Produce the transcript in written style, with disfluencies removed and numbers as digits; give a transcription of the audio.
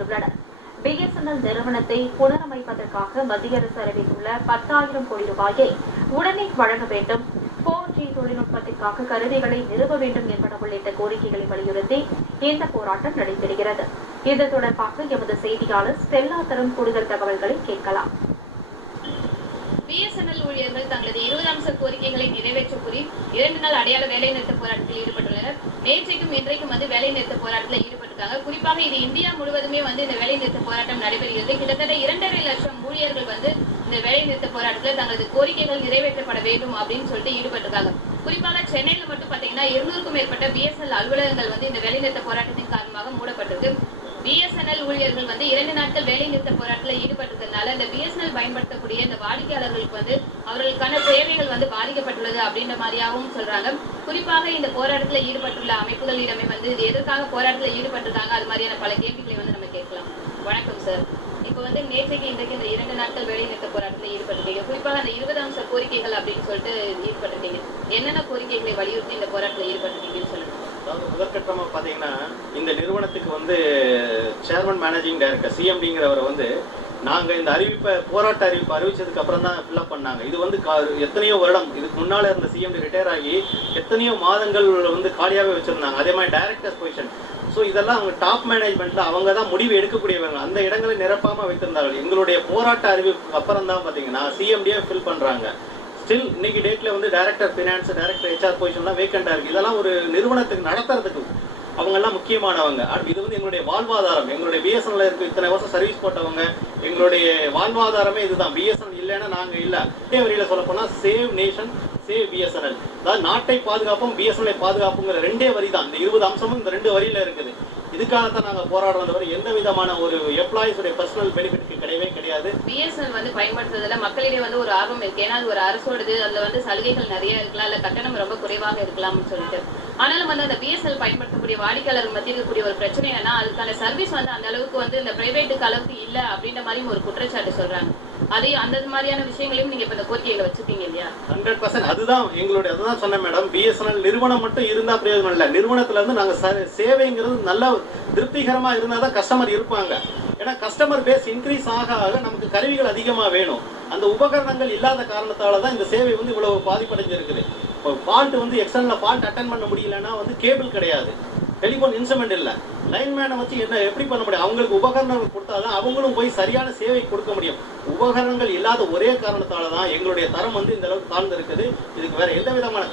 கொண்டுள்ளனர். பிஎஸ்என்எல் நிறுவனத்தை புனரமைப்பதற்காக மத்திய அரசு அறிவித்துள்ள 10,000 கோடி ரூபாயை உடனே வழங்க வேண்டும், 4G தொழில்நுட்பத்திற்காக கருவிகளை நிறுவ வேண்டும் என்பன உள்ளிட்ட கோரிக்கைகளை வலியுறுத்தி இந்த போராட்டம் நடைபெறுகிறது. இது தொடர்பாக எமது செய்தியாளர் ஸ்டெல்லா தரும் கூடுதல் தகவல்களை கேட்கலாம். பிஎஸ்என்எல் ஊழியர்கள் தங்களது 20 அம்ச கோரிக்கைகளை நிறைவேற்ற கோரி 2 நாள் அடையாள வேலைநிறுத்த போராட்டத்தில் ஈடுபட்டுள்ளனர். நேற்றைக்கும் இன்றைக்கும் வேலைநிறுத்த போராட்டத்தில் ஈடுபட்டிருக்காங்க. குறிப்பாக இது இந்தியா முழுவதுமே இந்த வேலைநிறுத்த போராட்டம் நடைபெறுகிறது. கிட்டத்தட்ட 2.5 லட்சம் ஊழியர்கள் இந்த வேலைநிறுத்த போராட்டத்தில் தங்களது கோரிக்கைகள் நிறைவேற்றப்பட வேண்டும் அப்படின்னு சொல்லிட்டு ஈடுபட்டிருக்காங்க. குறிப்பாக சென்னையில மட்டும் பாத்தீங்கன்னா 200க்கும் மேற்பட்ட பிஎஸ்என்எல் அலுவலகங்கள் இந்த வேலைநிறுத்த போராட்டத்தின் காரணமாக மூடப்பட்டிருக்கு. பிஎஸ்என்எல் ஊழியர்கள் 2 நாட்கள் வேலை நிறுத்த போராட்டத்தில் ஈடுபட்டிருந்ததுனால இந்த பிஎஸ்என்எல் பயன்படுத்தக்கூடிய இந்த வாடிக்கையாளர்களுக்கு அவர்களுக்கான சேவைகள் பாதிக்கப்பட்டுள்ளது அப்படின்ற மாதிரியாகவும் சொல்றாங்க. குறிப்பாக இந்த போராட்டத்தில் ஈடுபட்டுள்ள அமைப்புகளிடமே இது எதற்காக போராட்டத்தில் ஈடுபட்டிருக்காங்க அது மாதிரியான பல கேள்விகளை நம்ம கேட்கலாம். வணக்கம் சார். இப்போ நேற்றைக்கு இன்றைக்கு இந்த 2 நாட்கள் வேலை நிறுத்த போராட்டத்தில் ஈடுபட்டிருக்கீங்க. குறிப்பாக அந்த 20 அம்ச கோரிக்கைகள் அப்படின்னு சொல்லிட்டு ஈடுபட்டிருக்கீங்க. என்னென்ன கோரிக்கைகளை வலியுறுத்தி இந்த போராட்டத்தில் ஈடுபட்டிருக்கீங்கன்னு சொல்லுங்க. முதற்கட்டமா பாத்தீங்கன்னா இந்த நிறுவனத்துக்கு சேர்மன் மேனேஜிங் டைரக்டர் சிஎம்டிங்கிறவர் நாங்க இந்த போராட்ட அறிவிப்பு அறிவிச்சதுக்கு அப்புறம் தான் ஃபில்அப் பண்ணாங்க. இது எத்தனையோ வருடம் இதுக்கு முன்னால இருந்த சிஎம்டி ரிட்டையர் ஆகி எத்தனையோ மாதங்கள் காலியாவே வச்சிருந்தாங்க. அதே மாதிரி டைரக்டர்ஸ் பொசிஷன். ஸோ இதெல்லாம் அவங்க டாப் மேனேஜ்மெண்ட்ல அவங்க தான் முடிவு எடுக்கக்கூடியவங்க. அந்த இடங்களை நிரப்பாம வைத்திருந்தார்கள். எங்களுடைய போராட்ட அறிவிப்புக்கு அப்புறம் தான் பாத்தீங்கன்னா சிஎம்டியே ஃபில் பண்றாங்க. ஸ்டில் இன்னைக்கு டேட்ல டைரக்டர் பினான்ஸ், டைரக்டர் ஹெச்ஆர் பொசிஷன்லாம் வேக்கண்டா இருக்கு. இதெல்லாம் ஒரு நிறுவனத்துக்கு நடத்துறதுக்கு அவங்க எல்லாம் முக்கியமானவங்க. இது எங்களுடைய வாழ்வாதாரம். எங்களுடைய பிஎஸ்என்எல் இருக்கு இத்தனை வருஷம் சர்வீஸ் போட்டவங்க. எங்களுடைய வாழ்வாதாரமே இதுதான். பிஎஸ்என்எல் இல்லைன்னா நாங்க இல்ல. அதே வரியில சொல்ல போனா சேவ் நேஷன் சேவ் பிஎஸ்என்எல். அதாவது நாட்டை பாதுகாப்பும் பிஎஸ்என்எல் பாதுகாப்புங்கிற 2 வரி தான். இந்த 20 அம்சமும் இந்த 2 வரியில இருக்குது. இதுக்காகத்தான் நாங்க போராடுறத எந்த விதமான ஒரு எம்ப்ளாயிஸ் பர்சனல் பெனிஃபிட் கிடையவே கிடையாது. பிஎஸ்என்எல் பயன்படுத்துறதுல மக்களிடையே ஒரு ஆர்வம் இருக்கு. ஏன்னா அது ஒரு அரசோடது. அதுல சலுகைகள் நிறைய இருக்கலாம், இல்ல கட்டணம் ரொம்ப குறைவாக இருக்கலாம்னு சொல்லிட்டு. ஆனாலும் அந்த பிஎஸ்என்எல் பயன்படுத்தக்கூடிய வாடிக்கையாளர் மத்தியில் இருக்கக்கூடிய ஒரு பிரச்சனை என்னன்னா அதுக்கான சர்வீஸ் அந்த அளவுக்கு இந்த பிரைவேட்டுக்கு அளவுக்கு இல்ல அப்படின்ற மாதிரி ஒரு குற்றச்சாட்டு சொல்றாங்க. அதே அந்த மாதிரியான விஷயங்களையும் நீங்க இப்ப இந்த கோரிக்கைகளை வச்சிருக்கீங்க இல்லையா? 100% அதுதான் எங்களுடைய அதுதான் சொன்னேன் மேடம். பிஎஸ்என்எல் நிறுவனம் மட்டும் இருந்தா பிரயோஜனம் இல்ல. நிறுவனத்துல நாங்க சேவைங்கிறது நல்ல திருப்திகரமா இருந்தாதான் கஸ்டமர் இருப்பாங்க. ஏன்னா கஸ்டமர் பேஸ் இன்க்ரீஸ் ஆக ஆக நமக்கு கருவிகள் அதிகமா வேணும். அந்த உபகரணங்கள் இல்லாத காரணத்தாலதான் இந்த சேவை இவ்வளவு பாதிப்படைஞ்சிருக்குது. ஃபால்ட் எக்ஸ்டர்னல்ல ஃபால்ட் அட்டன் பண்ண முடியலன்னா கேபிள் கிடையாது, டெலிபோன் இன்ஸ்ட்ருமெண்ட் இல்ல, லைன்மேனை வச்சு எப்படி பண்ண முடியும்? அவங்களுக்கு உபகரணங்கள் கொடுத்தாதான் அவங்களும் போய் சரியான சேவை கொடுக்க முடியும். உபகரணங்கள் இல்லாத ஒரே காரணத்தாலதான் எங்களுடைய தரம் இந்த அளவுக்கு தாழ்ந்து இருக்குது. இதுக்கு வேற எந்த விதமான